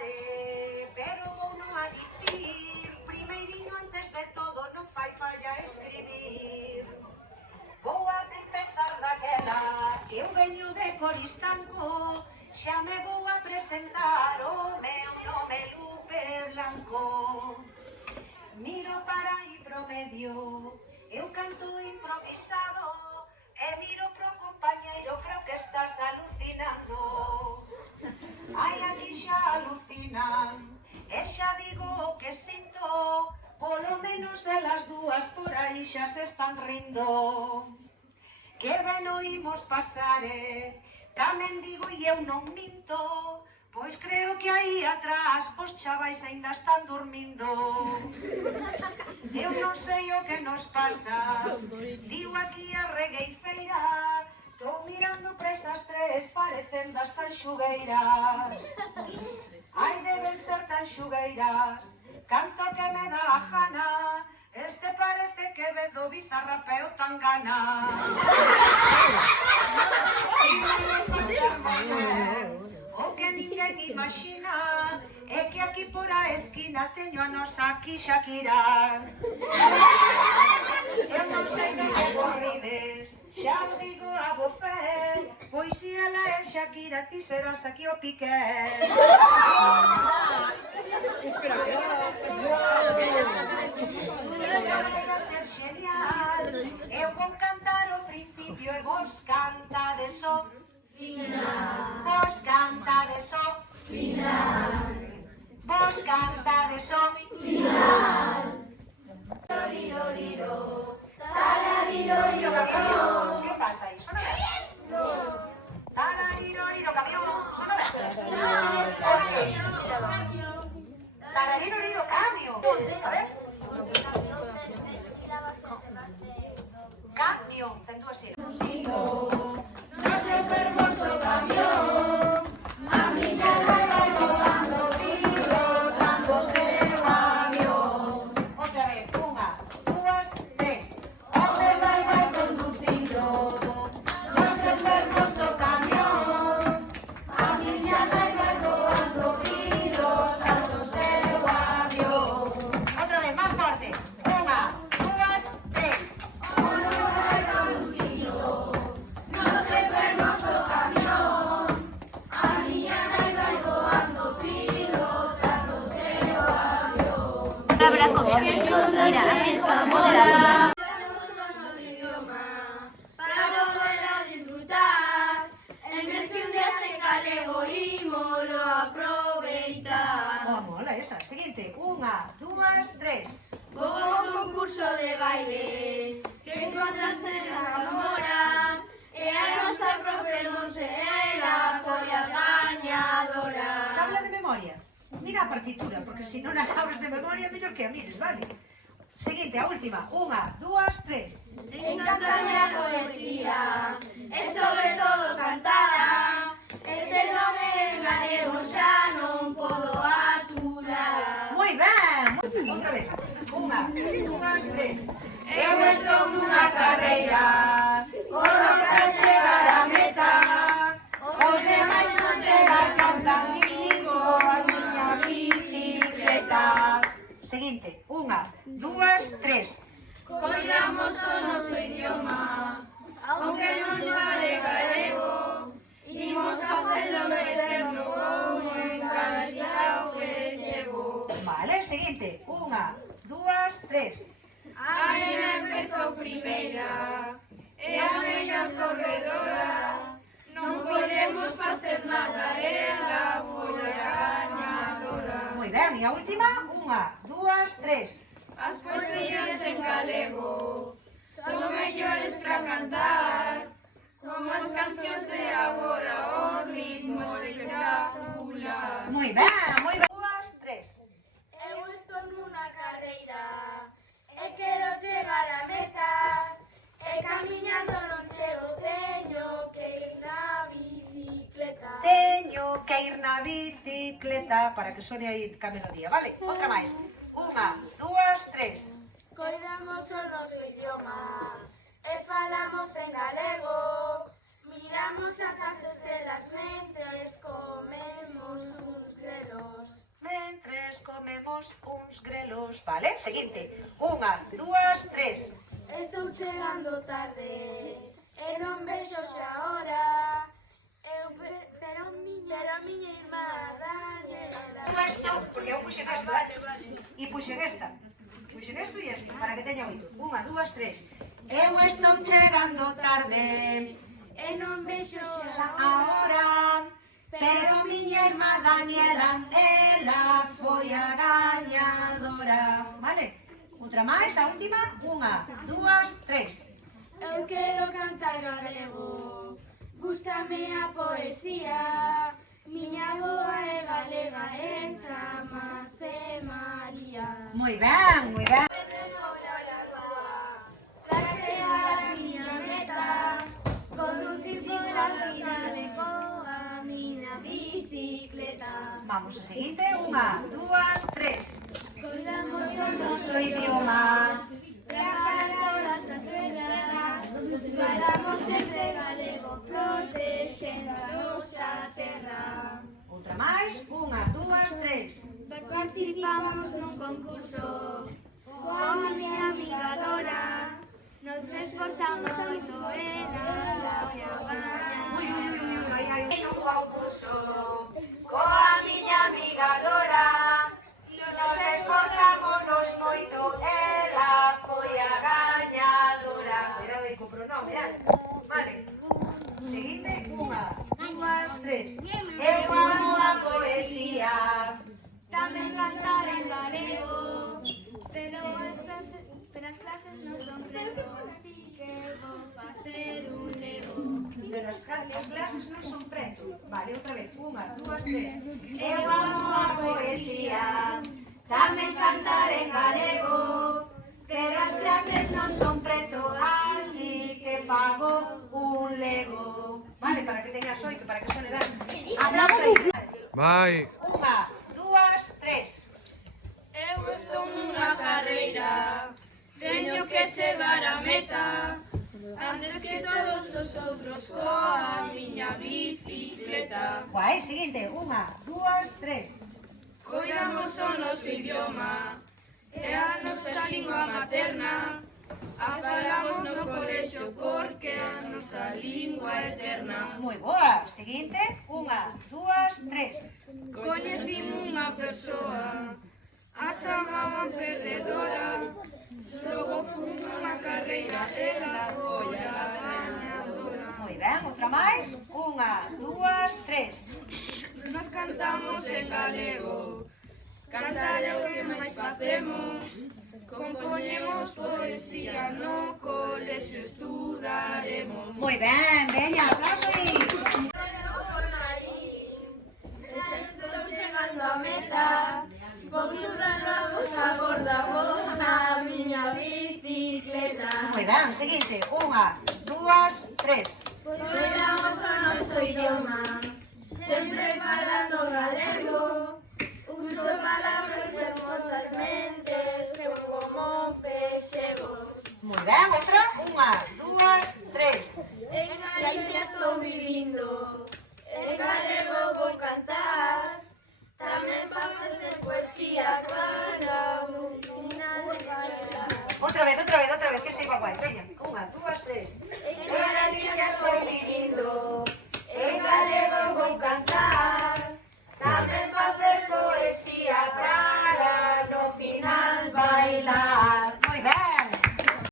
pasare, pero vou non a dicir. Primeiriño, antes de todo, non fai falla escribir. Vou a empezar daquela, eu veño de Coristanco, xa me vou a presentar, o meu nome Lupe Blanco. Miro para aí pro medio, eu canto improvisado, e miro pro compañeiro, creo que estás alucinando. Ai, aquí xa alucinan, e xa digo o que sinto, polo menos elas dúas por aí xa se están rindo. Que ben o imos pasar, tamén digo e eu non minto, pois creo que aí atrás os chavais aínda están dormindo. Eu non sei o que nos pasa, digo aquí a regueifeira, tô mirando para esas tres parecendas tan xugueiras. Ai, deben ser tan xugueiras, canto que me dá a jana, este parece que ve do Bizarrapeo Tangana. E vai pasar moi ben, o que ninguén imagina é que aquí por a esquina teño a nosa aquí Shakira. Eu non sei de que corrides, xa o digo a bofé, pois si ela é Shakira, ti serás aquí o Piqué. Isto vai a ser genial, eu vou cantar o principio e vos cantades o final. Vos cantades o final. Vos cantades o final. Tariroriro, tarariroriro, camión. Que pasa aí? Sona ben? Tarariroriro, camión. Sona ben? Por que? Tarariroriro, camión. A ver. Camión, ten dúas sílabas. Nos enfermos o camión, a miña vai volando, pilotándose o avión. Outra vez, unha, dúas, tres. O que vai conducindo, nos enfermos o camión, a miña vai volando, pilotándose o avión. Outra vez, máis forte. Unha, dúas, tres. Mira, así es como moderado. Para volver a disfrutar, en vez que un día se galego ímolo aproveitar. Oh, mola esa. Seguinte, unha, dúas, tres. Vou a un concurso de baile que encontrase na Zamora e a nosa profe Monse, ela foi a gañadora. Sábela de memoria? Mira a partitura, porque se non a sabes de memoria, mellor que a mires, vale? Seguinte, a última. Unha, dúas, tres. Encántame a poesía, e sobre todo cantada, ese nome en galego xa non podo aturar. Moi ben! Outra vez. Unha, dúas, tres. Eu estou nunha carreira, corro para chegar á meta, os demais non chegan, cantan ninguén a miña bicicleta. Seguinte, unha, dúas, tres. Coidamos o noso idioma, aunque non fale galego, imos facelo meterno como en Galicia o que chegou. Vale, seguinte, unha, dúas, tres. A nena empezou primeira, é a mellor corredora, non podemos facer nada, ela foi a gañadora. Moi ben, e a última, unha, dúas, tres. As poesías en galego son mellores para cantar, como as cancións de agora, o ritmo espectacular. Moi ben, moi ben. Dúas, tres. Eu estou nunha carreira e quero chegar á meta, e camiñando non chego, teño que ir na bicicleta. Teño que ir na bicicleta para que sone aí ca melodía, vale? Outra máis. Unha, dúas, tres. Coidamos o noso idioma e falamos en galego, miramos a as estrelas mentres comemos uns grelos. somos uns grelos. Vale, seguinte. Unha, dúas, tres. Estou chegando tarde e non vexo xa hora. Pero miña irmá Daniela. Todo isto, porque eu puxen esta. E puxen esta. Puxen isto e isto, para que teña oito. Unha, dúas, tres. Eu estou chegando tarde E non vexo xa xa ahora, pero miña irmá Daniela, ela foi a gañadora. Vale? Outra máis, a última. Unha, dúas, tres. Eu quero cantar galego, gústame a poesía. Miña avoa é galega e chamase María. Moi ben, moi ben. Traxe a miña meta, conducir fora a cidade coa miña bicicleta. Vamos a seguinte. Unha, dúas, tres. Colamos o Noso idioma. preparando as festas, falamos sempre galego, protexendo a nosa terra. Outra máis. Unha, dúas, tres. Participamos nun concurso coa miña amiga Dora. Nos esforzamos moito e nada foi a gañar. Ui, ui, ui, ui, ai, ai. En un concurso coa miña amiga Dora. Nos esforzámonos moito, ela foi a gañadora. Cuidado aí co pronome, vale. Seguinte, unha, dúas, tres. Eu amo a poesía. Tamén cantar en galego, pero as clases non son preto, así que vou facer un lego. Pero as clases non son preto. Vale, outra vez. Unha, dúas, tres. Eu amo a poesía. Tamén cantar en galego. Pero as clases non son preto, así que fago un lego. Vale, para que teñas oito, para que sone ben. Aplauso aí. Vai. Unha, dúas, tres. Eu estou nunha carreira, teño que chegar á meta, antes que todos os outros coa miña bicicleta. Guai, seguinte. Unha, dúas, tres. Coidamos o noso idioma e a nosa lingua materna, a falamos no colexio porque a nosa lingua é eterna. Moi boa. Seguinte. Unha, dúas, tres. Coñecín unha persoa, a chamaban perdedora, logo fun unha carreira, ela foi a gañadora. Moi ben, outra máis. Unha, dúas, tres. Nos cantamos en galego, cantar é o que máis facemos, compoñemos poesía, no colexio estudaremos. Moi ben, veña, aplauso aí. Estou chegando á meta, vou sudando a bota gorda, vou na miña bicicleta. Moi ben, seguinte. Unha, dúas, tres. Coidamos o noso idioma, sempre falando galego, uso palabras hermosas mentes como pexegos. Moi ben, outra. Unha, dúas, tres. En Galicia estou vivindo, en galego vou cantar, tamén facer de poesía para un final de carrera. Outra vez, que se iba guai. Veña, unha, dúas, tres. En Galicia estou vivindo, en galego vou cantar,